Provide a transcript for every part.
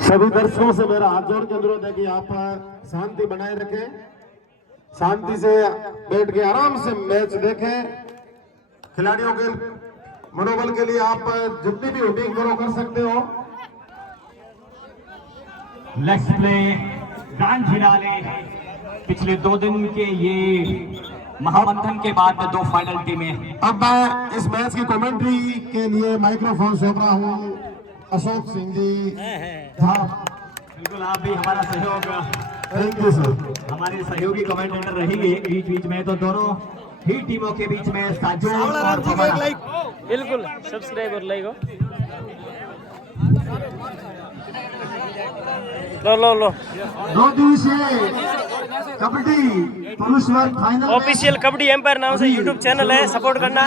सभी दर्शकों से मेरा हाथ जोड़ के अनुरोध है कि आप शांति बनाए रखें, शांति से बैठ के आराम से मैच देखें। खिलाड़ियों के मनोबल के लिए आप जितनी भी होटिंग करो कर सकते हो। Let's play grand finale. पिछले 2 दिन के ये महामंथन के बाद 2 फाइनल टीमें। अब मैं इस मैच की कमेंट्री के लिए माइक्रोफोन सौंप रहा हूँ अशोक सिंह जी। बिल्कुल, आप भी हमारा सहयोग, थैंक यू सर। हमारे सहयोगी कमेंटेटर रहेंगे बीच बीच में। तो दोनों ही टीमों के बीच में साजो और पवन। बिल्कुल सब्सक्राइब और लाइक हो। लो 2 दिवसीय कबड्डी पुरुष वर्ग फाइनल ऑफिशियल कबड्डी एम्पायर नाम से यूट्यूब चैनल है, सपोर्ट करना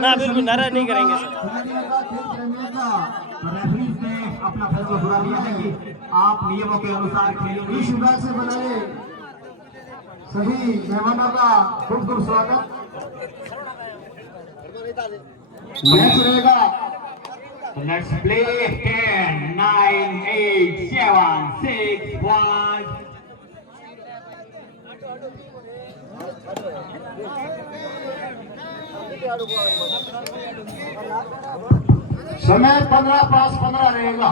ना। बिल्कुल नाराज नहीं करेंगे रेफरीज ने अपना फैसला सुना दिया है कि आप नियमों के अनुसार खेलेंगे। इस विभाग से बनाए सभी मेहमानों का खूब खूब स्वागत। मैच रहेगा। Let's play 10 9 8 7 6 5। समय 15-5-15 रहेगा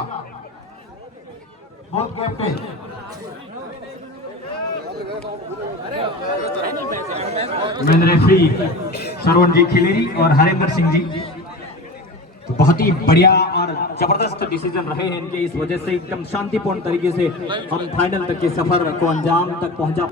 बहुत गैप पे। मेन रेफरी श्रवण जी खिलेरी और हरिंदर सिंह जी। तो बहुत ही बढ़िया और जबरदस्त डिसीजन रहे हैं इनके। इस वजह से एकदम शांतिपूर्ण तरीके से हम फाइनल तक के सफर को अंजाम तक पहुंचा।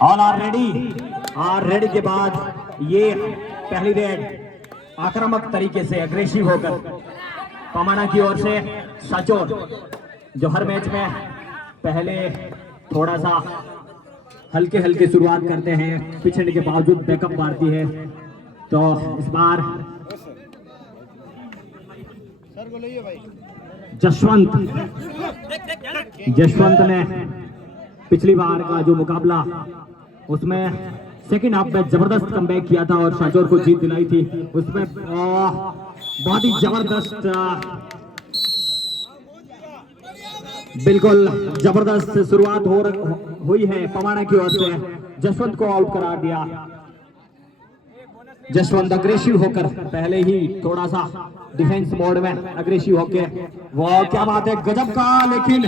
ऑल आर रेडी के बाद ये पहली रेड आक्रामक तरीके से अग्रेसिव होकर पमाना की ओर से साचोर, जो हर मैच में पहले थोड़ा सा हल्के शुरुआत करते हैं, पिछड़ने के बावजूद बैकअप मारती है। तो इस बार जसवंत ने पिछली बार का जो मुकाबला उसमें सेकंड हाफ में जबरदस्त कमबैक किया था और शाजोर को जीत दिलाई थी। उसमें बहुत ही जबरदस्त, बिल्कुल जबरदस्त शुरुआत हुई है पमाना की ओर से। जसवंत को आउट करार दिया। जसवंत अग्रेसिव होकर पहले ही थोड़ा सा डिफेंस मोड में अग्रेसिव होके, वो क्या बात है, गजब का लेकिन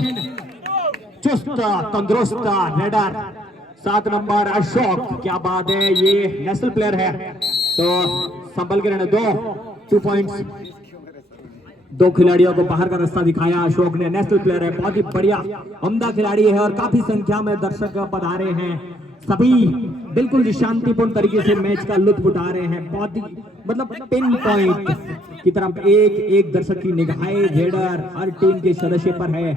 चुस्त तंदुरुस्त रेडर 7 नंबर अशोक, क्या बात है, ये नेशनल प्लेयर है। तो संभल के रहने 2 पॉइंट्स। 2 खिलाड़ियों को बाहर का रास्ता दिखाया अशोक ने। नेशनल प्लेयर है, बहुत ही बढ़िया उम्दा खिलाड़ी है और काफी संख्या में दर्शक पधारे हैं। सभी बिल्कुल शांतिपूर्ण तरीके से मैच का लुत्फ उठा रहे हैं। बहुत ही मतलब पिन पॉइंट की तरफ एक दर्शक की निगाहें रेडर हर टीम के सदस्य पर है,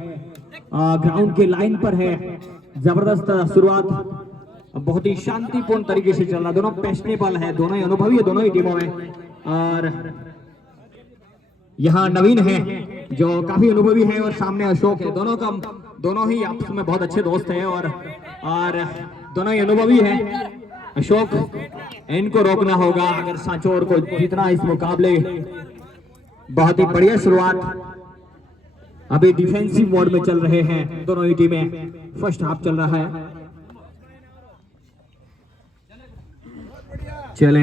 ग्राउंड के लाइन पर है। जबरदस्त शुरुआत, बहुत ही शांतिपूर्ण तरीके से चल रहा। दोनों पैशनेबल है, दोनों ही अनुभवी है, दोनों ही टीमों में। और यहाँ नवीन है जो काफी अनुभवी है और सामने अशोक है। दोनों ही आपस में बहुत अच्छे दोस्त हैं और दोनों ही अनुभवी है। अशोक, इनको रोकना होगा अगर सांचौर को जीतना इस मुकाबले। बहुत ही बढ़िया शुरुआत, अभी डिफेंसिव मोड में चल रहे हैं दोनों ही टीमें। फर्स्ट हाफ चल रहा है। चले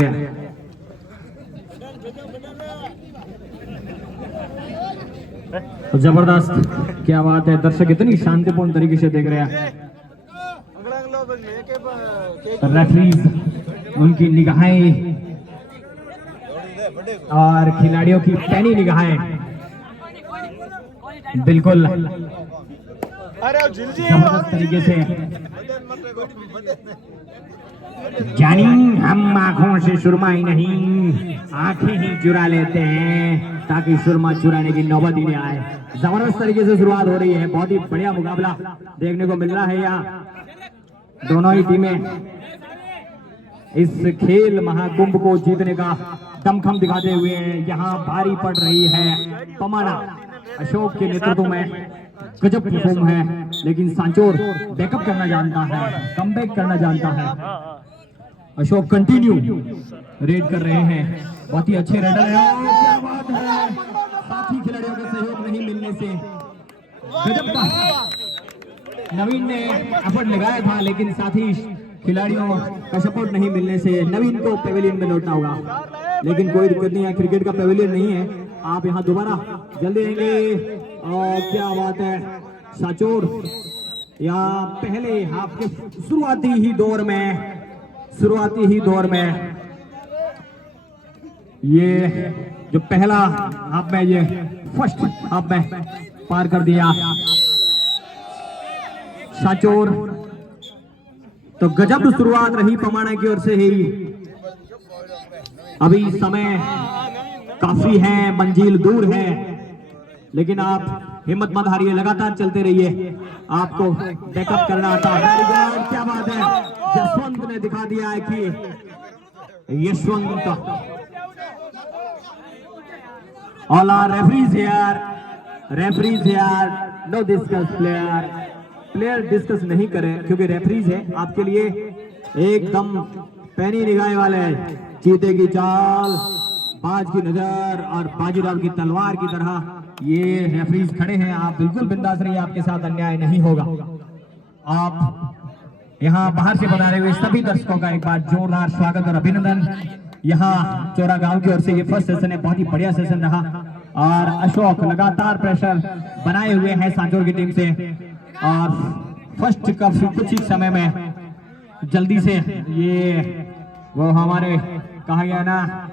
जबरदस्त, क्या बात है, दर्शक इतनी शांतिपूर्ण तरीके से देख रहे हैं। रेफरीज उनकी निगाहें और खिलाड़ियों की पैनी निगाहें बिल्कुल जबरदस्त तरीके से जानी हम आंखों से सुरमाई नहीं, आंखें ही चुरा लेते हैं ताकि सुरमा चुराने की नौबत ही नहीं आए। जबरदस्त तरीके से शुरुआत हो रही है, बहुत ही बढ़िया मुकाबला देखने को मिल रहा है। यहाँ दोनों ही टीमें इस खेल महाकुंभ को जीतने का दमखम दिखाते हुए यहाँ भारी पड़ रही है। पमाना अशोक के नेतृत्व में गजब परफॉर्म है, लेकिन सांचोर बैकअप करना जानता है, कमबैक करना जानता है। अशोक कंटिन्यू रेड कर रहे हैं, बहुत ही अच्छे रेडर है। क्या बात है, साथी खिलाड़ियों का सहयोग नहीं मिलने से गजब का नवीन ने एफर्ट लगाया था, लेकिन साथी खिलाड़ियों का सपोर्ट नहीं मिलने से नवीन को पेविलियन में लौटना होगा। लेकिन कोई दिक्कत नहीं है, क्रिकेट का पेविलियन नहीं है, आप यहाँ दोबारा जल्दी आएंगे। और क्या बात है, सांचोर या पहले हाफ के शुरुआती ही दौर में ये जो पहला हाफ में ये फर्स्ट हाफ में पार कर दिया सांचोर। तो गजब शुरुआत रही पमाना की ओर से ही। अभी समय काफी है, मंजिल दूर है, लेकिन आप हिम्मत मत हारिए, लगातार चलते रहिए, आपको बैकअप करना आता है। वेरी गुड, क्या बात है, जसवंत ने दिखा दिया है कि Yashwant all are referees here, no discuss player discuss नहीं करें क्योंकि रेफरीज है आपके लिए एकदम पैनी निगाह वाले हैं। चीते की चाल, बाज की नजर और बाजीराव की तलवार की तरह ये रेफरीज खड़े हैं। आप बिल्कुल बिंदास रहिए, आपके साथ अन्याय नहीं होगा। आप यहाँ बाहर से बता रहे हुए सभी दर्शकों का एक बार जोरदार स्वागत और अभिनंदन। यहाँ चौरा गांव की ओर से ये फर्स्ट सेशन है, बहुत ही बढ़िया सेशन रहा और अशोक लगातार प्रेशर बनाए हुए हैं सांचोर की टीम से। और फर्स्ट का कुछ ही समय में जल्दी से ये वो हमारे कहा गया ना,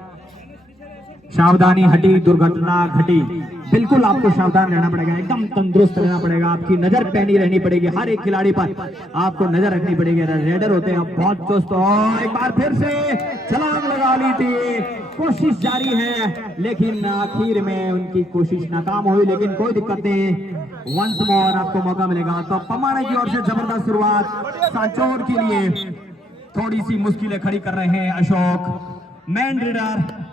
सावधानी हटी दुर्घटना घटी। बिल्कुल आपको सावधान रहना पड़ेगा, एकदम तंदुरुस्त रहना पड़ेगा, आपकी नजर पैनी रहनी पड़ेगी, हर एक खिलाड़ी पर आपको नजर रखनी पड़ेगी। रेडर होते हैं बहुत चुस्त। और एक बार फिर से छलांग लगा ली थी, कोशिश जारी है, लेकिन आखिर में उनकी कोशिश नाकाम हुई, लेकिन कोई दिक्कत नहीं, वंस मोर आपको मौका मिलेगा। तो पमाना की ओर से जबरदस्त शुरुआत, सांचोर के लिए थोड़ी सी मुश्किलें खड़ी कर रहे हैं अशोक। मैन रीडर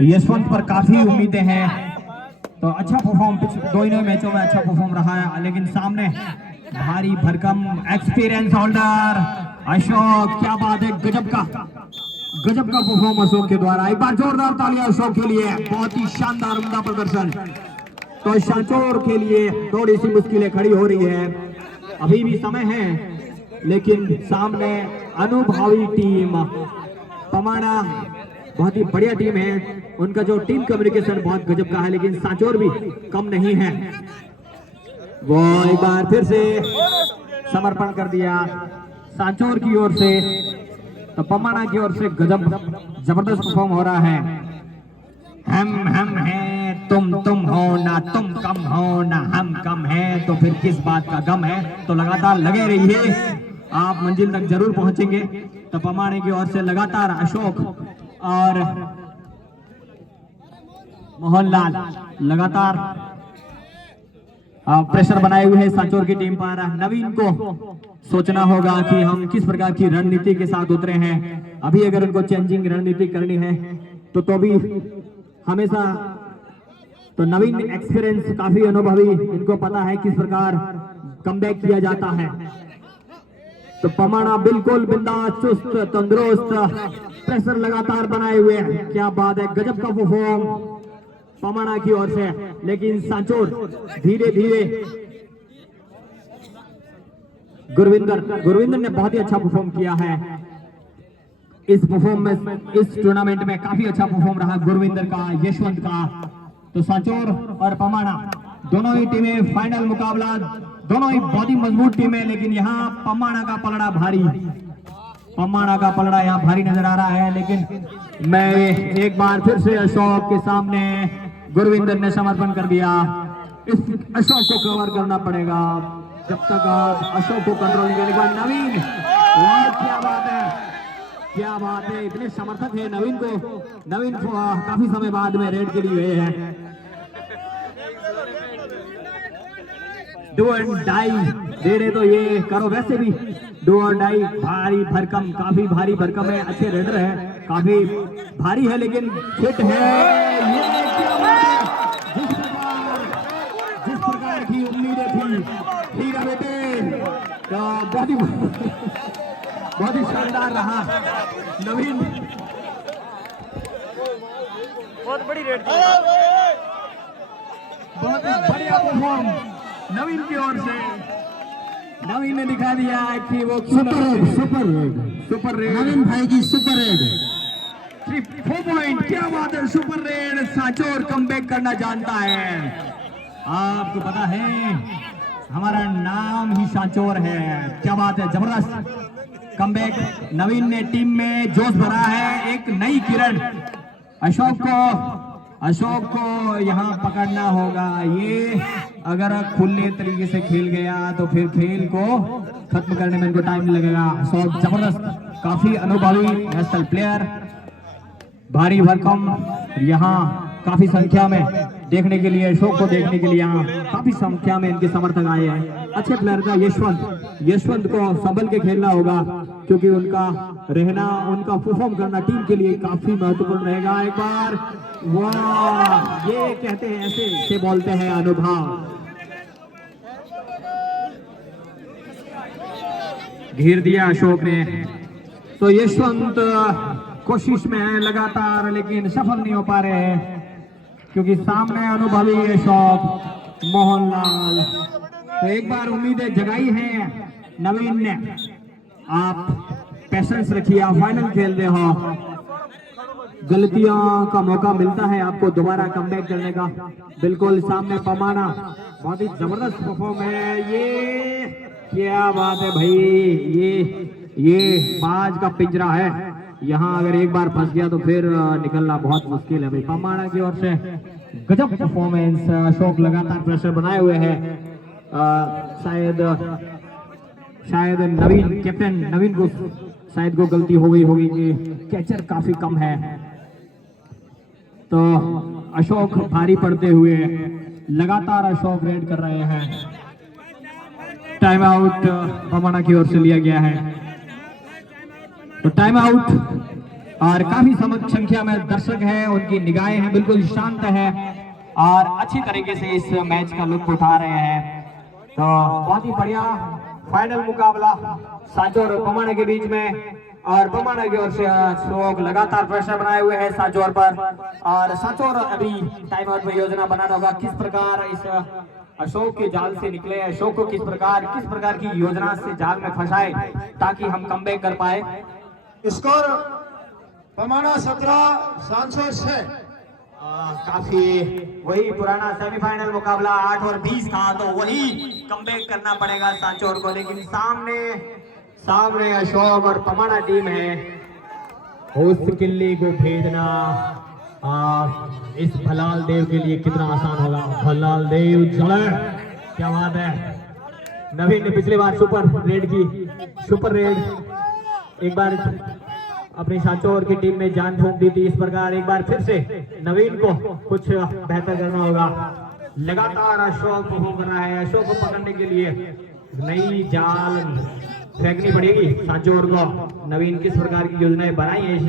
यशवंत पर काफी उम्मीदें हैं, तो अच्छा परफॉर्म दोनों मैचों में अच्छा परफॉर्म रहा है, लेकिन सामने भारी भरकम एक्सपीरियंस होल्डर अशोक। क्या बात है, गजब का परफॉर्म अशोक के द्वारा। एक बार जोरदार तालियां अशोक के लिए, बहुत ही शानदार उम्दा प्रदर्शन। तो सांचोर के लिए थोड़ी सी मुश्किलें खड़ी हो रही है, अभी भी समय है, लेकिन सामने अनुभवी टीम पमाना बहुत ही बढ़िया टीम है, उनका जो टीम कम्युनिकेशन बहुत गजब का है, लेकिन सांचोर भी कम नहीं है। वो एक बार फिर से समर्पण कर दिया सांचोर की ओर से, तो पमाना की ओर से गजब जबरदस्त परफॉर्म हो रहा है। हम हैं, तुम हो ना, तुम कम हो ना हम कम हैं, तो फिर किस बात का गम है। तो लगातार लगे रहिए, आप मंजिल तक जरूर पहुंचेंगे। तो पमाने की ओर से लगातार अशोक और मोहनलाल लगातार प्रेशर बनाए हुए हैं सांचोर की टीम पर। नवीन को सोचना होगा कि हम किस प्रकार की रणनीति के साथ उतरे हैं। अभी अगर उनको चेंजिंग रणनीति करनी है तो भी हमेशा, तो नवीन एक्सपीरियंस काफी अनुभवी, इनको पता है किस प्रकार कमबैक किया जाता है। तो पमाना बिल्कुल बिंदास, चुस्त, तंदुरुस्त, प्रेशर लगातार बनाए हुए हैं। क्या बात है, गजब का परफॉर्म पमाना की ओर से, लेकिन सांचोर धीरे धीरे गुरविंदर ने बहुत ही अच्छा परफॉर्म किया है इस टूर्नामेंट में। काफी अच्छा परफॉर्म रहा गुरविंदर का, यशवंत का। तो सांचोर और पमाना दोनों ही टीमें फाइनल मुकाबला, दोनों ही बहुत ही मजबूत टीम है, लेकिन यहाँ पमाना का पलड़ा यहाँ भारी नजर आ रहा है। लेकिन मैं एक बार फिर से अशोक के सामने गुरविंदर ने समर्पण कर दिया। इस अशोक को कवर करना पड़ेगा। जब तक आप अशोक को कंट्रोल नहीं करने के बाद नवीन, वाह क्या बात है, क्या बात है, इतने समर्थक है नवीन को। नवीन काफी समय बाद में रेड के लिए गए हैं। डू एंड डाई दे रहे तो ये करो, वैसे भी डू और डाई भारी भरकम, काफी भारी भरकम है। अच्छे रेडर है, काफी भारी है लेकिन फिट है। ये क्या बात है, जिस प्रकार की उम्मीदें थी हीरा बेटे, तो बहुत ही शानदार रहा नवीन। बहुत बड़ी रेड थी। बहुत ही बढ़िया परफॉर्म नवीन की ओर से। नवीन ने दिखा दिया कि वो सुपर रेड नवीन भाई की सुपर रेड 4 पॉइंट। क्या बात है, सुपर रेड। सांचौर कमबैक करना जानता है। आपको पता है हमारा नाम ही सांचौर है। क्या बात है, जबरदस्त कमबैक। नवीन ने टीम में जोश भरा है, एक नई किरण। अशोक को यहाँ पकड़ना होगा। ये अगर खुले तरीके से खेल गया तो फिर खेल को खत्म करने में इनको टाइम लगेगा। अशोक जबरदस्त, काफी अनुभवी नेशनल प्लेयर, भारी भरकम। यहाँ काफी संख्या में देखने के लिए, अशोक को देखने के लिए यहाँ काफी संख्या में इनके समर्थक आए हैं। अच्छे प्लेयर का यशवंत को संभल के खेलना होगा, क्योंकि उनका रहना, उनका परफॉर्म करना टीम के लिए काफी महत्वपूर्ण रहेगा। एक बार वाह, ये कहते हैं, ऐसे बोलते हैं अनुभव। घेर दिया अशोक ने, तो यशवंत कोशिश में है लगातार, लेकिन सफल नहीं हो पा रहे हैं, क्योंकि सामने अनुभवी अशोक मोहनलाल। तो एक बार उम्मीदें जगाई हैं नवीन ने। आप पेशेंस रखिए, आप फाइनल खेल रहे हो, गलतियों का मौका मिलता है आपको दोबारा कमबैक करने का। बिल्कुल सामने पमाना, बहुत ही जबरदस्त परफॉर्म है। ये क्या बात है भाई, ये बाज का पिंजरा है। यहाँ अगर एक बार फंस गया तो फिर निकलना बहुत मुश्किल है भाई। पमाना की ओर से गजब परफॉर्मेंस। अशोक लगातार प्रेशर बनाए हुए हैं। शायद नवीन, कैप्टन नवीन को शायद को गलती हो गई होगी कि कैचर काफी कम है, तो अशोक भारी पड़ते हुए लगातार अशोक रेड कर रहे हैं। टाइम आउट पमाना की ओर से लिया गया है, तो टाइम आउट। और काफी संख्या में दर्शक हैं, उनकी निगाहें हैं बिल्कुल शांत है और अच्छी तरीके से इस मैच का लुत्फ उठा रहे हैं। तो बहुत ही बढ़िया फाइनल मुकाबला सांचौर और पमाना के बीच में, और पमाना की ओर से अशोक लगातार प्रेशर बनाए हुए हैं सांचौर पर। और सांचौर अभी टाइम आउट में योजना बनाना होगा, किस प्रकार इस अशोक के जाल से निकले, अशोक को किस प्रकार की योजना से जाल में फंसाए ताकि हम कमबैक कर पाए। स्कोर पमाना 17, सांचौर 6। काफी वही पुराना सेमीफाइनल मुकाबला 8 और 20 था, तो वही कमबैक करना पड़ेगा सांचौर को। लेकिन सामने अशोक और पमाना टीम है। उस किले को भेजना इस भलाल देव के लिए कितना आसान होगा। भलाल देव क्या बात है। नवीन ने पिछली बार सुपर रेड एक बार अपनी सांचौर की टीम में जान फूंक दी थी। इस प्रकार एक बार फिर से नवीन को कुछ बेहतर करना होगा। लगातार अशोक परफॉर्म कर रहा है। अशोक को पकड़ने के लिए नई जाल फेंकनी पड़ेगी सांचौर को। नवीन किस प्रकार की योजनाएं बनाई है इस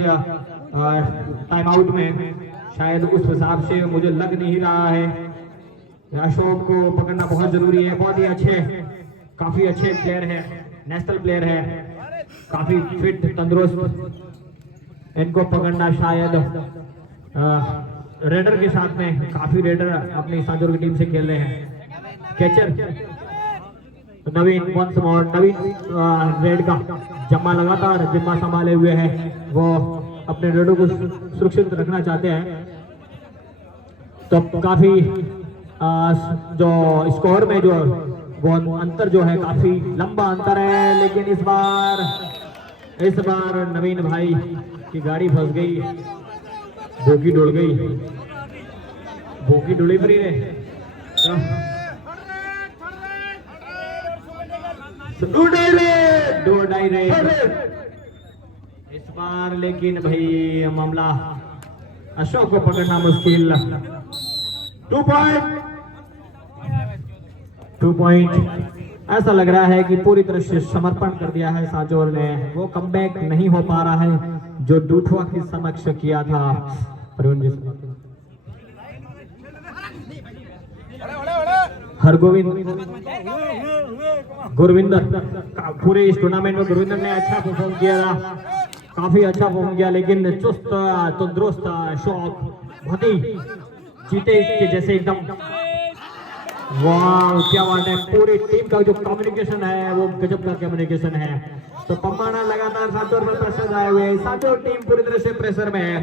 टाइम आउट में, शायद उस हिसाब से मुझे लग नहीं रहा है। अशोक को पकड़ना बहुत जरूरी है। बहुत ही अच्छे, काफी अच्छे प्लेयर है, नेशनल प्लेयर है, काफी फिट तंदुरुस्त। इनको पकड़ना शायद रेडर के साथ में, काफी रेडर अपनी सांचौर की टीम से खेल रहे हैं। कैचर नवीन वंस मोर, नवीन रेड का लगातार जिम्मा संभाले हुए है। वो अपने रेडर को सुरक्षित रखना चाहते हैं, तो काफी जो स्कोर में जो वो अंतर जो है, काफी लंबा अंतर है। लेकिन इस बार नवीन भाई की गाड़ी फंस गई, बोगी डुल गई, बोगी डुली फ्री रे। दो डायरेक्ट इस बार, लेकिन भाई मामला अशोक को पकड़ना मुश्किल। 2 पॉइंट। ऐसा लग रहा है कि पूरी तरह से समर्पण कर दिया है सांचौर ने, वो कमबैक नहीं हो पा रहा है जो डूठवा के समक्ष किया था। हरगोविंद गुरविंदर, पूरे इस टूर्नामेंट में गुरविंदर ने अच्छा परफॉर्म किया था, काफी अच्छा परफॉर्म किया, लेकिन चुस्त तंदुरुस्त शौक बहुत ही जीते के जैसे एकदम। वाह क्या बात है, पूरी टीम का जो कम्युनिकेशन है वो गजब का कम्युनिकेशन है। तो पम्माना लगातार सांचौर में प्रेशर आए हुए, सांचौर टीम पूरी तरह से प्रेशर में है।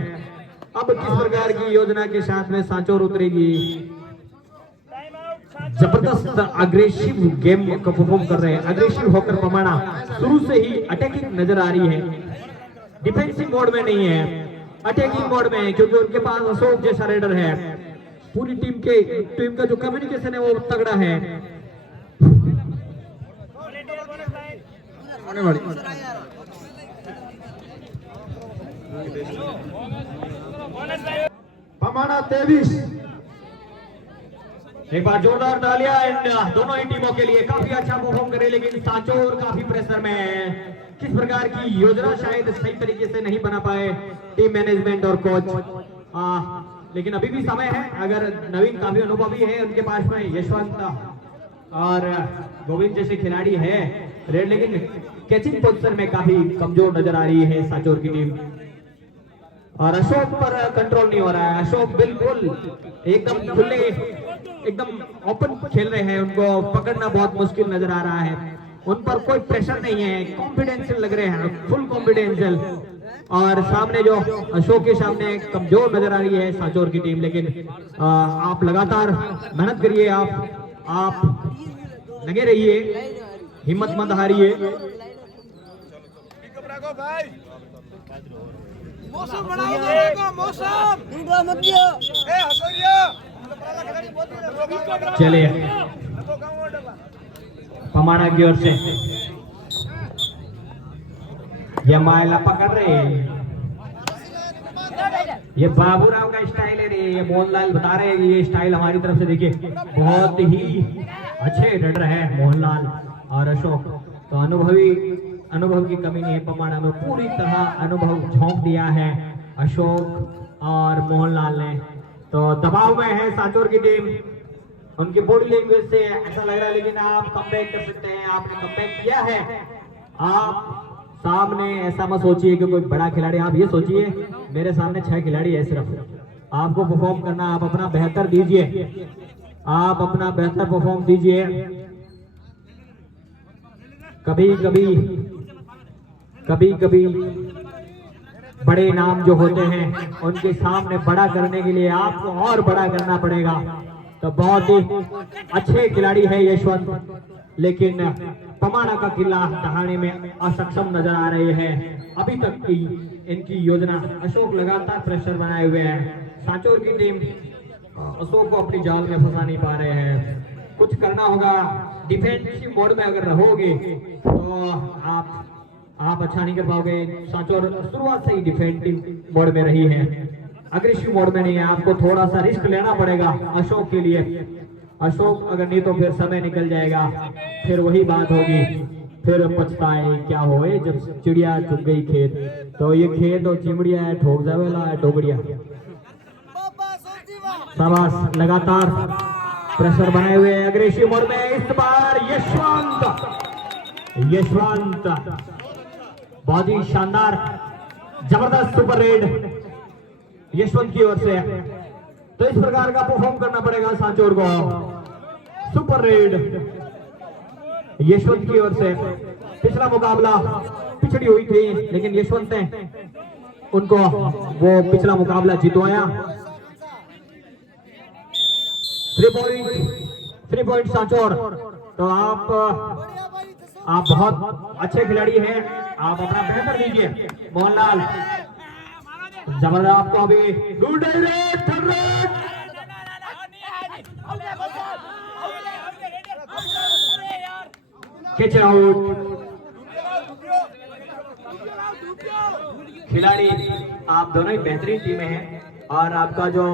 अब किस प्रकार की योजना के साथ में सांचौर उतरेगी? जबरदस्त अग्रेसिव गेम का परफॉर्म कर रहे हैं, अग्रेसिव होकर पमाना शुरू से ही अटैकिंग नजर आ रही है, डिफेंसिव मोड में नहीं है, अटैकिंग मोड में है, क्योंकि उनके पास अशोक जैसा रेडर है। पूरी टीम का जो कम्युनिकेशन है वो तगड़ा है। पमाना 23। एक बार जोरदार तालियां इन दोनों ही टीमों के लिए, काफी अच्छा परफॉर्म करे, लेकिन सांचौर काफी प्रेशर में है। किस प्रकार की योजना शायद सही तरीके से नहीं बना पाए टीम मैनेजमेंट और कोच, लेकिन अभी भी समय है। अगर नवीन काफी अनुभवी है, उनके पास में यशवंत और गोविंद जैसे खिलाड़ी है रेड, लेकिन कैचिंग पोजीशन में काफी कमजोर नजर आ रही है सांचौर की टीम। और अशोक पर कंट्रोल नहीं हो रहा है, अशोक बिल्कुल एकदम खुले, एकदम ओपन खेल रहे हैं, उनको पकड़ना बहुत मुश्किल नजर आ रहा है, उन पर कोई प्रेशर नहीं है, कॉन्फिडेंशियल लग रहे हैं, फुल कॉन्फिडेंशियल। और सामने जो अशोक के सामने कमजोर नजर आ रही है सांचौर की टीम, लेकिन आप लगातार मेहनत करिए, आप लगे रहिए, हिम्मत मत हारिए। चलिए पमाना की ओर से ये मायला पकड़ रहे हैं, ये बाबूराव का स्टाइल है रे, ये मोहनलाल बता रहे हैं कि ये स्टाइल हमारी तरफ से देखिए बहुत ही अच्छे रेडर है मोहनलाल और अशोक। तो अनुभव की कमी नहीं है, पमाना में पूरी तरह अनुभव झोंक दिया है अशोक और मोहनलाल ने। तो दबाव में है सांचौर की टीम, उनकी बॉडी लैंग्वेज से ऐसा लग रहा है, लेकिन आप कमबैक कर सकते हैं, आपने कमबैक किया है। आप सामने ऐसा मत सोचिए कि कोई बड़ा खिलाड़ी, आप ये सोचिए मेरे सामने 6 खिलाड़ी है सिर्फ, आपको परफॉर्म करना, आप अपना बेहतर दीजिए, आप अपना बेहतर परफॉर्म दीजिए। कभी बड़े नाम जो होते हैं उनके सामने बड़ा करने के लिए आपको और बड़ा करना पड़ेगा। तो बहुत ही अच्छे खिलाड़ी है यशवंत, लेकिन पमाना का किला दहाड़े में असक्षम नजर आ रहे हैं। अभी तक की इनकी योजना, अशोक लगातार प्रेशर बनाए हुए हैं, सांचौर की टीम अशोक को अपनी जाल में फंसा नहीं पा रहे हैं। कुछ करना होगा, डिफेंसिव मोड में अगर रहोगे तो आप अच्छा नहीं कर पाओगे। सांचौर शुरुआत से ही डिफेंसिव मोड में रही है, अग्रेसिव मोड में नहीं है, आपको थोड़ा सा रिस्क लेना पड़ेगा अशोक के लिए। अशोक अगर नहीं तो फिर समय निकल जाएगा, फिर वही बात होगी, फिर पछताए क्या होए जब चिड़िया चुग गई खेत। तो ये खेत और चिमड़िया है, ठोक जावेला है डोगड़िया। शाबाश, लगातार प्रेशर बनाए हुए अग्रेसिव मोड में। इस बार यशवंत बहुत ही शानदार जबरदस्त सुपर रेड यशवंत की ओर से। तो इस प्रकार का परफॉर्म करना पड़ेगा सांचौर को। सुपर रेड यशवंत की ओर से। पिछला मुकाबला पिछड़ी हुई थी, लेकिन यशवंत ने उनको वो पिछला मुकाबला जितवाया। 3 पॉइंट सांचौर। तो आप बहुत अच्छे खिलाड़ी हैं, आप अपना बेहतर दीजिए। मोहनलाल जबरदस्त, आपको अभी गुड कैच आउट। खिलाड़ी आप दोनों ही बेहतरीन टीमें हैं और आपका जो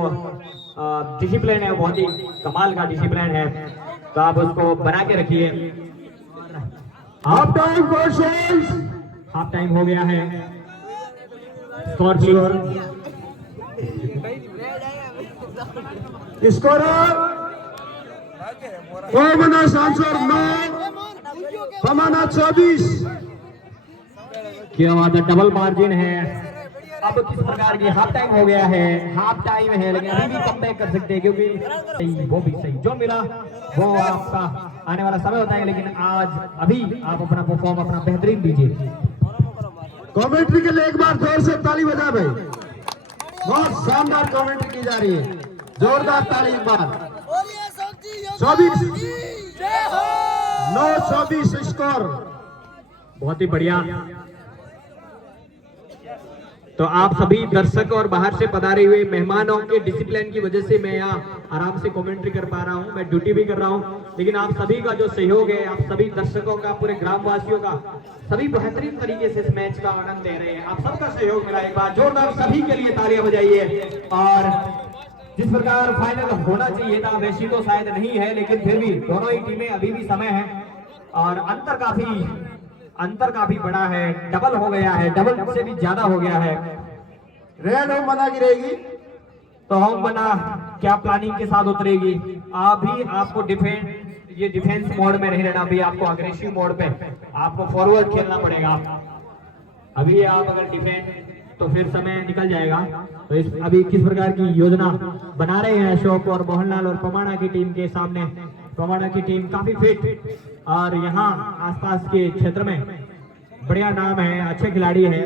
डिसिप्लिन है बहुत ही कमाल का डिसिप्लिन है, तो आप उसको बना के रखिए। Half time questions, half time हो गया है। स्कोर स्कोरर पमना सांसर 9 पमना 24। क्या बात है, डबल मार्जिन है। अब किस प्रकार की हाफ टाइम हो गया है, हाफ टाइम है लेकिन अभी भी कम बैक कर सकते हैं क्योंकि सही, वो भी सही जो मिला वो आपका आने वाला समय होता है, लेकिन आज अभी आप अपना परफॉर्म अपना बेहतरीन दीजिए। कमेंट्री के लिए एक बार जोर से ताली बजा भाई, बहुत शानदार कमेंट्री की जा रही है, जोरदार ताली एक बार। 24 9-24 स्कोर, बहुत ही बढ़िया। तो आप सभी दर्शक और बाहर से पधारे हुए मेहमानों के डिसिप्लिन की वजह से मैं यहाँ आराम से कमेंट्री कर पा रहा हूँ, मैं ड्यूटी भी कर रहा हूँ, लेकिन आप सभी का जो सहयोग है, आप सभी दर्शकों का, पूरे ग्रामवासियों का, सभी बेहतरीन तरीके से इस मैच का आनंद ले रहे हैं। आप सबका सहयोग मिला, एक बार जोरदार सभी के लिए तालियां बजाइए। और जिस प्रकार फाइनल होना चाहिए था वैसी तो शायद नहीं है, लेकिन फिर भी दोनों ही टीमें अभी भी समय है और अंतर काफी बड़ा है, डबल हो गया है, डबल से भी ज्यादा हो गया है। रेड होम बना की रहेगी तो होम बना क्या प्लानिंग के साथ उतरेगी? अभी आपको डिफेंस मोड में नहीं रहना, अभी आपको अग्रेसिव मोड पे आपको फॉरवर्ड खेलना पड़ेगा। अभी आप अगर डिफेंस तो फिर समय निकल जाएगा। तो अभी किस प्रकार की योजना बना रहे हैं अशोक और मोहनलाल और पमाना की टीम के सामने? पमाना की टीम काफी फिट और यहाँ आसपास के क्षेत्र में बढ़िया नाम है, अच्छे खिलाड़ी हैं।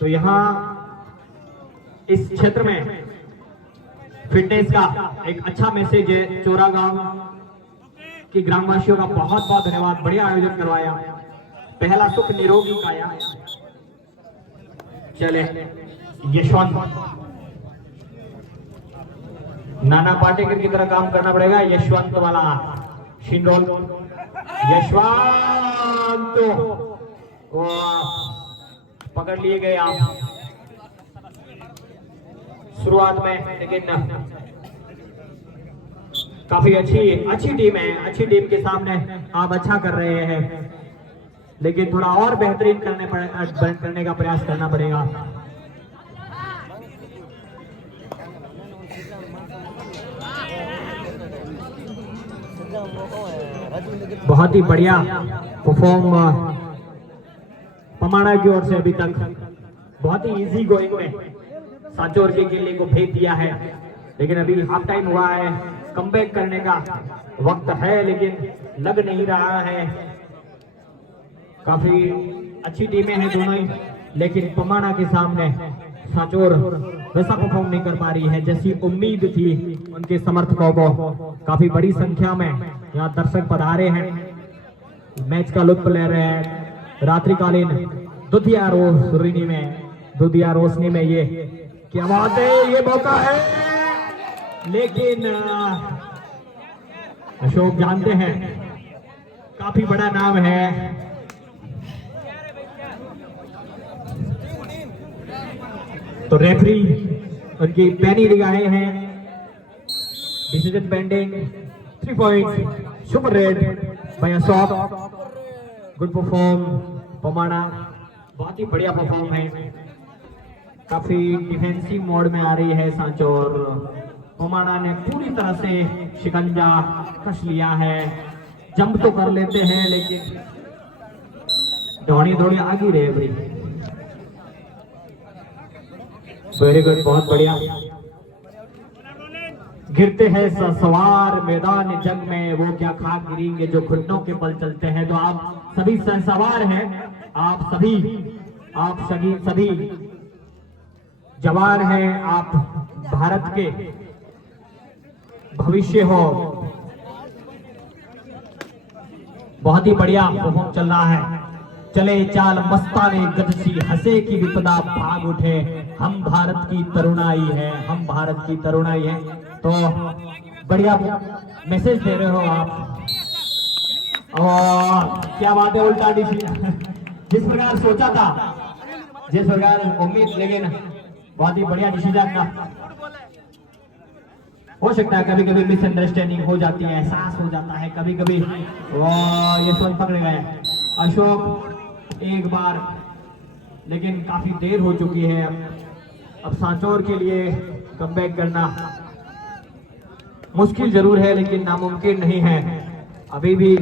तो यहाँ इस क्षेत्र में फिटनेस का एक अच्छा मैसेज है। चोरा गांव के ग्रामवासियों का बहुत बहुत धन्यवाद, बढ़िया आयोजन करवाया। पहला सुख निरोगी काया। चले यशवंत नाना पाटेकर की तरह काम करना पड़ेगा। यशवंत वाला शिंडोल, यशवंत को पकड़ लिए गए आप शुरुआत में, लेकिन काफी अच्छी टीम है। अच्छी टीम के सामने आप अच्छा कर रहे हैं, लेकिन थोड़ा और बेहतरीन करने का प्रयास करना पड़ेगा। बहुत ही बढ़िया परफॉर्म पमाना की ओर से अभी तक, बहुत ही इजी गोइंग में सांचौर के किले को भेज दिया है, लेकिन अभी हाफ टाइम हुआ है, कमबैक करने का वक्त है, लेकिन लग नहीं रहा है। काफी अच्छी टीमें हैं दोनों ही, लेकिन पमाना के सामने सांचौर वैसा परफॉर्म नहीं कर पा रही है जैसी उम्मीद थी उनके समर्थकों को। काफी बड़ी संख्या में यहाँ दर्शक पधारे हैं, मैच का लुत्फ ले रहे हैं। रात्रिकालीन दुधिया रोशनी में ये क्या बात है, ये मौका है, लेकिन अशोक जानते हैं काफी बड़ा नाम है। तो रेफरी उनकी पैनी निगाहें हैं, decision pending, 3 points, super raid by Ashok. Good perform पमाना, बहुत ही बढ़िया परफॉर्म है। काफी डिफेंसिव मोड में आ रही है सांचौर। पमाना ने पूरी तरह से शिकंजा कस लिया है, जंप तो कर लेते हैं लेकिन दौड़ी आगे रहे बड़ी। वेरी गुड, बहुत बढ़िया। गिरते हैं सवार मैदान जंग में, वो क्या खाक गिरेंगे जो घुटनों के बल चलते हैं। तो आप सभी सवार हैं, आप सभी जवान हैं, आप भारत के भविष्य हो। बहुत ही बढ़िया परफॉर्म चल रहा है। चले चाल मस्ताने गजसी, हंसे की विपदा भाग उठे, हम भारत की तरुणाई है, हम भारत की तरुणाई है। तो बढ़िया मैसेज दे रहे हो आप। और क्या बात है, उल्टा डिसीजन जिस प्रकार सोचा था, जिस प्रकार उम्मीद, लेकिन बहुत ही बढ़िया डिसीजन था। हो सकता है कभी कभी मिसअंडरस्टैंडिंग हो जाती है, एहसास हो जाता है कभी कभी। और यशवंत पकड़ गए अशोक एक बार, लेकिन काफी देर हो चुकी है। अब सांचौर के लिए कमबैक करना मुश्किल जरूर है, लेकिन नामुमकिन नहीं है। अभी भी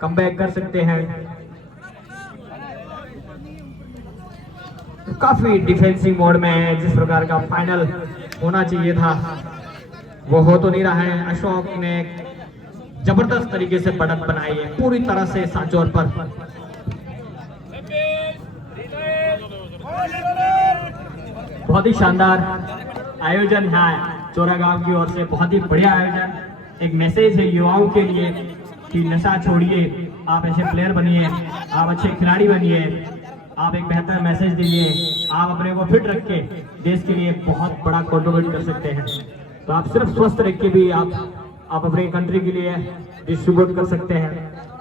कमबैक कर सकते हैं। काफी डिफेंसिव मोड में है, जिस प्रकार का फाइनल होना चाहिए था वो हो तो नहीं रहा है। अशोक ने जबरदस्त तरीके से बढ़त बनाई है पूरी तरह से सांचौर पर। बहुत ही शानदार आयोजन है चोरागांव की ओर से, बहुत ही बढ़िया आयोजन। एक मैसेज है युवाओं के लिए कि नशा छोड़िए, आप ऐसे प्लेयर बनिए, आप अच्छे खिलाड़ी बनिए, आप एक बेहतर मैसेज दीजिए, आप अपने को फिट रख के देश के लिए बहुत बड़ा कंट्रीब्यूट कर सकते हैं। तो आप सिर्फ स्वस्थ रख के भी आप अपने कंट्री के लिए डिस्ट्रीब्यूट कर सकते हैं।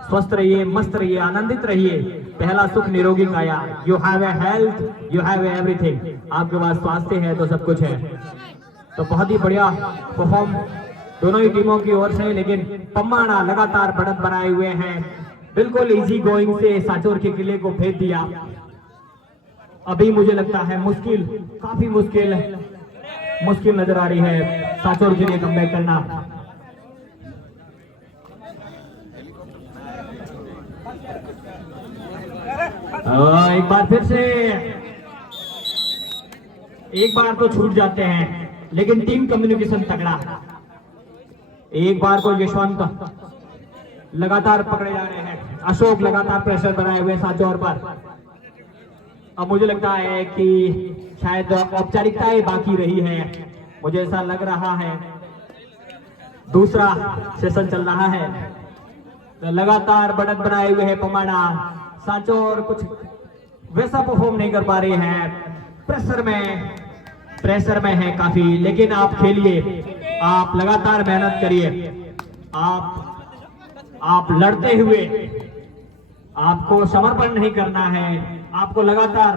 स्वस्थ रहिए, मस्त रहिए, आनंदित रहिए। पहला सुख निरोगी काया। You have a health, you have everything. आपके पास स्वास्थ्य है तो सब कुछ है। तो बहुत ही बढ़िया परफॉर्म दोनों ही टीमों की ओर से, लेकिन पम्माना लगातार बढ़त बनाए हुए हैं। बिल्कुल इजी गोइंग से सांचौर के किले को भेज दिया। अभी मुझे लगता है मुश्किल, काफी मुश्किल नजर आ रही है सांचौर के लिए कमबैक करना। एक बार फिर से, एक बार तो छूट जाते हैं, लेकिन टीम कम्युनिकेशन तगड़ा। एक बार को यशवंत लगातार पकड़े जा रहे हैं, अशोक लगातार प्रेशर बनाए हुए सांचौर पर। अब मुझे लगता है कि शायद औपचारिकताएं बाकी रही है, मुझे ऐसा लग रहा है। दूसरा सेशन चल रहा है तो लगातार बढ़त बनाए हुए है पमाना। सांचौर कुछ वैसा परफॉर्म नहीं कर पा रहे हैं, प्रेशर में है काफी। लेकिन आप खेलिए, आप लगातार मेहनत करिए, आप लड़ते हुए, आपको समर्पण नहीं करना है। आपको लगातार,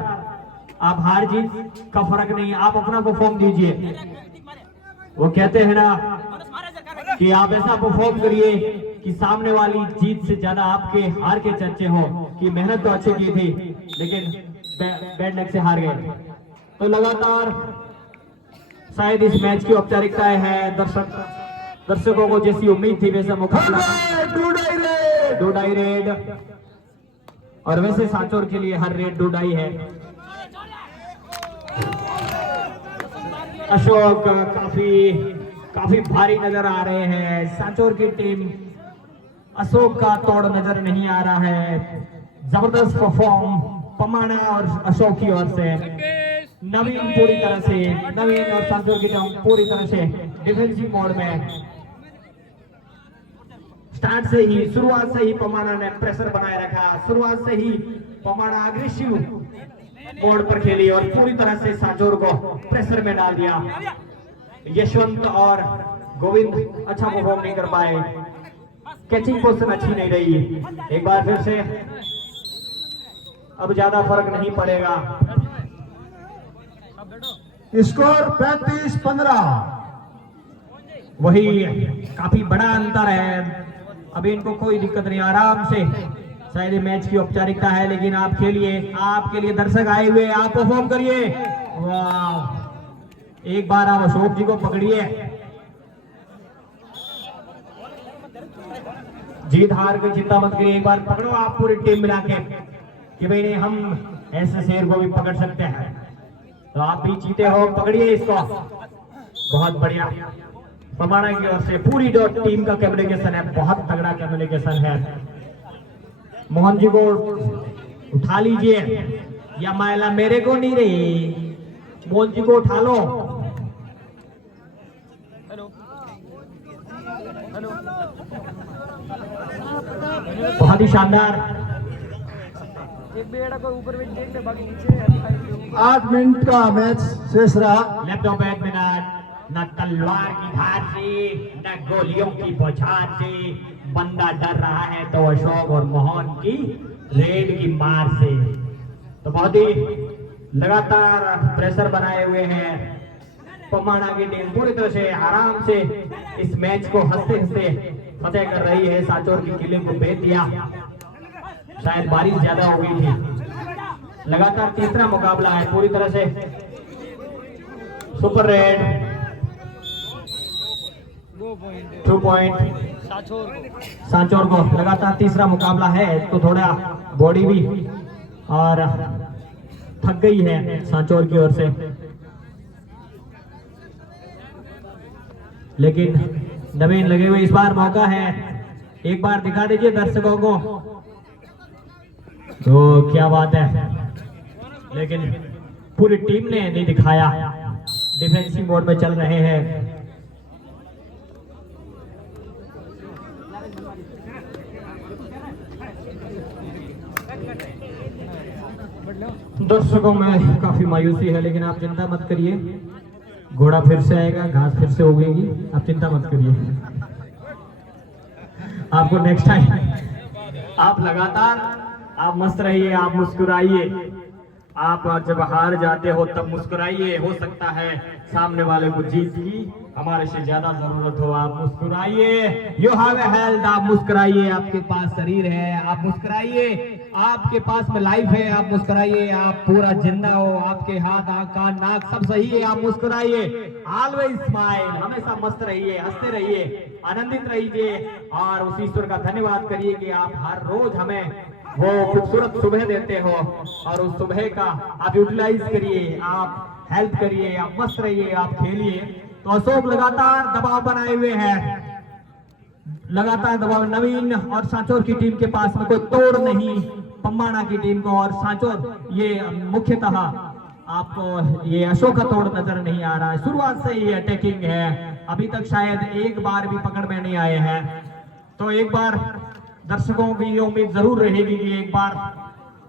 आप हार जीत का फर्क नहीं, आप अपना परफॉर्म दीजिए। वो कहते हैं ना कि आप ऐसा परफॉर्म करिए कि सामने वाली जीत से ज्यादा आपके हार के चर्चे हो, कि मेहनत तो अच्छी की थी लेकिन बैड लक से हार गए। तो लगातार शायद इस मैच की औपचारिकताएं हैं। दर्शकों को जैसी उम्मीद थी वैसा मुकाबला, दो डाई रेड, और वैसे सांचौर के लिए हर रेड 2 डाई है। अशोक काफी भारी नजर आ रहे हैं। सांचौर की टीम, अशोक का तोड़ नजर नहीं आ रहा है। जबरदस्त परफॉर्म पमाना और अशोक की ओर से। नवीन पूरी तरह से, नवीन और सांचौर की टीम पूरी तरह से डिफेंसिव मोड में। स्टार्ट से ही, शुरुआत से ही पमाना ने प्रेशर बनाए रखा। शुरुआत से ही पमाना अग्रेसिव मोड पर खेली और पूरी तरह से सांचौर को प्रेशर में डाल दिया। यशवंत और गोविंद अच्छा परफॉर्म नहीं कर पाए, कैचिंग पोजीशन अच्छी नहीं रही। एक बार फिर से, अब ज्यादा फर्क नहीं पड़ेगा। स्कोर 35-15। वही काफी बड़ा अंतर है। अभी इनको कोई दिक्कत नहीं, आराम से। शायद ये मैच की औपचारिकता है, लेकिन आप खेलिए, आपके लिए दर्शक आए हुए, आप परफॉर्म करिए। वाह, एक बार आप अशोक जी को पकड़िए। जीत हार की चिंता मत करिए, एक बार पकड़ो आप पूरी टीम मिला के कि भाई नहीं, हम ऐसे शेर को भी पकड़ सकते हैं। तो आप भी जीते हो, पकड़िए इसको। बहुत बढ़िया पमाना की ओर से पूरी जो टीम का कम्युनिकेशन है, बहुत तगड़ा कम्युनिकेशन है। मोहन जी को उठा लीजिए, या मायला मेरे को नहीं रही, मोहन जी को उठा लो। बहुत ही शानदार। 8 मिनट का मैच शेष रहा। Left of 8 minute. न तलवार की धार से न गोलियों की बौछार से, बंदा डर रहा है तो अशोक और मोहन की रेड की मार से। तो बहुत ही लगातार प्रेशर बनाए हुए हैं पमाना की टीम, पूरी तरह से आराम से इस मैच को हंसते हंसते फतेह कर रही है। सांचौर की किले को भेज दिया, शायद बारिश ज्यादा हो गई थी। लगातार तीसरा मुकाबला है, पूरी तरह से सुपर रेड 2 पॉइंट सांचौर को। लगातार तीसरा मुकाबला है तो थोड़ा बॉडी भी और थक गई है सांचौर की ओर से, लेकिन नवीन लगे हुए इस बार मौका है, एक बार दिखा दीजिए दर्शकों को। तो क्या बात है, लेकिन पूरी टीम ने नहीं दिखाया, डिफेंसिव मोड में चल रहे हैं। दर्शकों में काफी मायूसी है, लेकिन आप चिंता मत करिए, घोड़ा फिर से आएगा, घास फिर से उगेगी, आप चिंता मत करिए। आपको नेक्स्ट टाइम आप लगातार आप मस्त रहिए, आप मुस्कुराइए, आप जब हार जाते हो तब मुस्कुराइए, हो सकता है सामने वाले को जीत की हमारे से ज्यादा जरूरत हो। आप मुस्कुराइए, यू हैव ए हेल्थ, आप मुस्कुराइए, आपके पास शरीर है, आप मुस्कुराइए, आपके पास में लाइफ है, आप मुस्कुराइए, आप पूरा जिंदा हो, आपके हाथ आंख कान नाक सब सही है, आप मुस्कुराइए। ऑलवेज स्माइल, हमेशा मस्त रहिए, हंसते रहिए, आनंदित रहिए और उस ईश्वर का धन्यवाद करिए कि आप हर रोज हमें वो खूबसूरत सुबह देते हो और उस सुबह का आप यूटिलाइज करिए, आप हेल्प करिए, आप मस्त रहिए, आप खेलिए। तो अशोक लगातार दबाव बनाए हुए हैं, लगातार दबाव। नवीन और सांचौर की टीम के पास में कोई तोड़ नहीं, पम्बाना की टीम को और सांचौर ये मुख्यतः आपको ये अशोक का तोड़ नजर नहीं आ रहा है। शुरुआत से ही अटैकिंग है, अभी तक शायद एक बार भी पकड़ में नहीं आए हैं। तो एक बार दर्शकों की ये उम्मीद जरूर रहेगी कि एक बार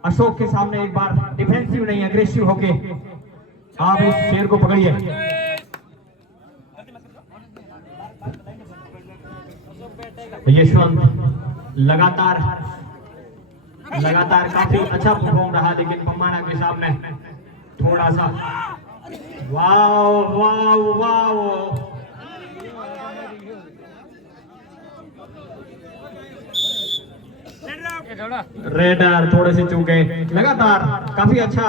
अशोक के सामने एक बार डिफेंसिव नहीं अग्रेसिव होके आप इस शेर को पकड़िए। यशवंत लगातार काफी अच्छा परफॉर्म रहा, लेकिन पम्बाना के सामने थोड़ा सा वाव वाव वाव। रेडर थोड़े से चूक गए। लगातार काफी अच्छा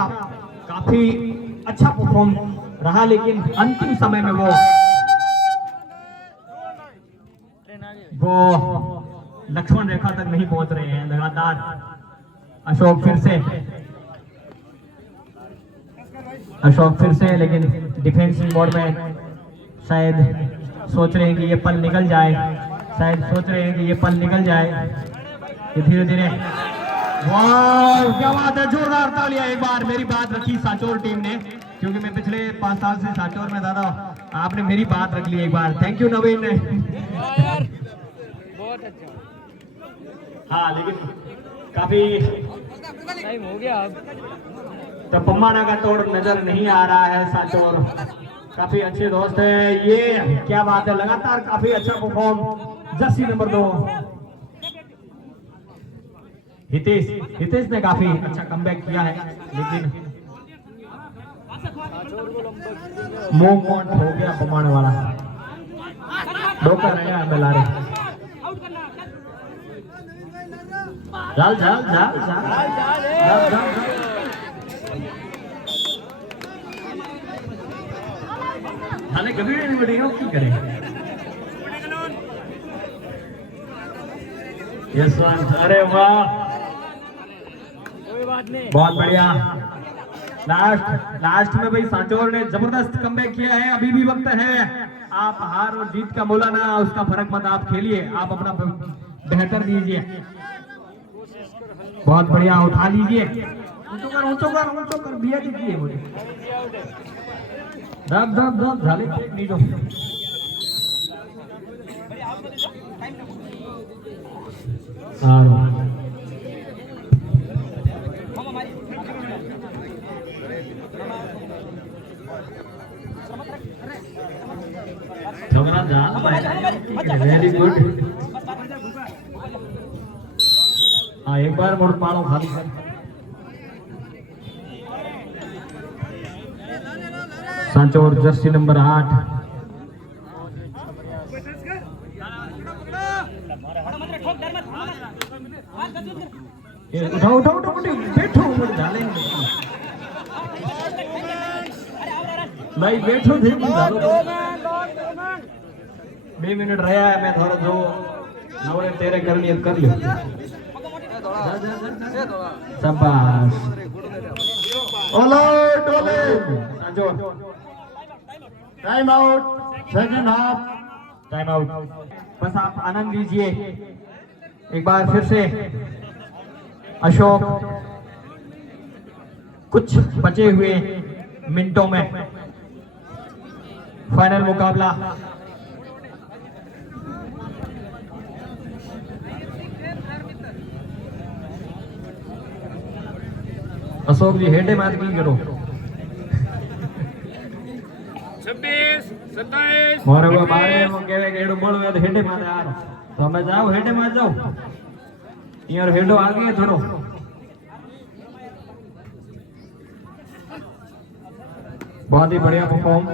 परफॉर्म रहा, लेकिन अंतिम समय में वो लक्ष्मण रेखा तक नहीं पहुंच रहे हैं। लगातार अशोक फिर से लेकिन डिफेंसिव मोड में शायद सोच रहे हैं कि ये पल निकल जाए, कि धीरे धीरे। वाह क्या बात है, जोरदार तालियां। एक बार मेरी बात रखी सांचौर टीम ने, क्योंकि मैं पिछले 5 साल से सांचौर में दादा, आपने मेरी बात रख ली एक बार। थैंक यू नवीन ने। बहुत अच्छा। हाँ लेकिन काफी टाइम हो गया अब, तो पम्बाना का तोड़ नजर नहीं आ रहा है। सांचौर काफी अच्छे दोस्त है, ये क्या बात है, लगातार काफी अच्छा परफॉर्म। जर्सी नंबर 2 हितेश ने काफी अच्छा कमबैक किया है, लेकिन मूवमेंट हो गया पमाने वाला, धोखा रहेगा बेलारे। हाले कभी नहीं बढ़ेगा, की करें। यशवंत, अरे वाह बहुत बढ़िया। लास्ट में भाई सांचौर ने जबरदस्त कमबैक किया है, अभी भी वक्त है। आप हार और जीत का मोला ना उसका फर्क मत, आप खेलिए, आप अपना बेहतर दीजिए। बहुत बढ़िया, उठा लीजिए, ऊंचो कर दिया दीजिए मुझे। दब झाले नीचो। Very good. हाँ एक बार मोड़ पाड़ो खाली कर। सांचो और जर्सी नंबर 8। उठाओ उठाओ उठाओ बैठो डालेंगे भाई बैठो थे 2 मिनट रहा है मैं थोड़ा जो नवरे तेरे कर लियो शाबाश ओलो टोले सांचो time out second half time out. बस आप आनंद लीजिए एक बार फिर से। अशोक कुछ बचे हुए मिनटों में फाइनल मुकाबला। अशोक जी हेडे मात की करो 26 27 मोरे वो बारे वो केवे हेडो बोलो तो हेडे मात यार तो हमें जाओ हेडे मात जाओ यार हेडो आ गया थोड़ो। बहुत ही बढ़िया परफॉर्म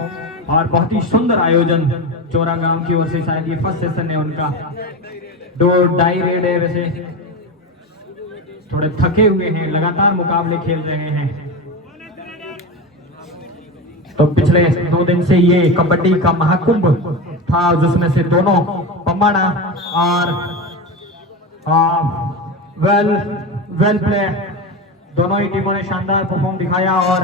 और बहुत ही सुंदर आयोजन चोरा गांव की ओर से। शायद ये फर्स्ट सेशन है उनका। 2-2.5 रेड है वैसे थोड़े थके हुए हैं लगातार मुकाबले खेल रहे हैं। तो पिछले 2 दिन से ये कबड्डी का महाकुंभ था जिसमें से दोनों पम्बाना और वेल प्ले दोनों ही टीमों ने शानदार परफॉर्म दिखाया और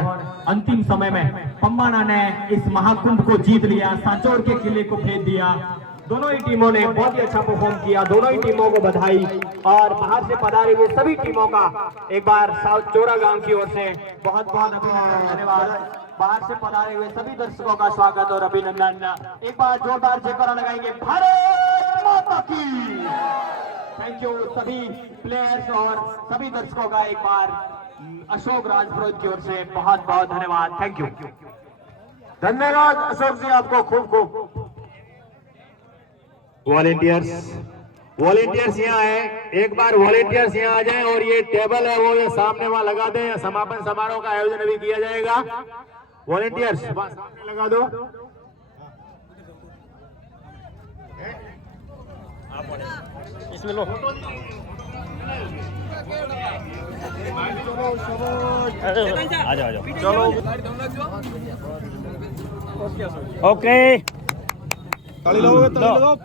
अंतिम समय में पम्बाना ने इस महाकुंभ को जीत लिया, सांचौर के किले को भेज दिया। दोनों ही टीमों ने बहुत ही अच्छा परफॉर्म किया। दोनों ही टीमों को बधाई और बाहर से पधारे हुए सभी टीमों का एक बार साउथ चोरा गांव की ओर से बहुत बहुत अभिनंदन धन्यवाद। बाहर से पधारे हुए सभी दर्शकों का स्वागत और अभिनंदन। एक बार जोरदार जयकारा लगाएंगे भारत माता की। थैंक यू सभी प्लेयर्स और सभी दर्शकों का एक बार अशोक राजपुरोहित की ओर से बहुत बहुत धन्यवाद। Thank you. धन्यवाद अशोक जी आपको खूब खूब। वॉलेंटियर्स यहाँ है, एक बार वॉलेंटियर्स यहाँ आ जाएं और ये टेबल है वो ये सामने वहां लगा दें। समापन समारोह का आयोजन अभी किया जाएगा। वॉलेंटियर्स सामने लगा दो। इसमें लो आ जाओ चलो ओके ताली लगाओ।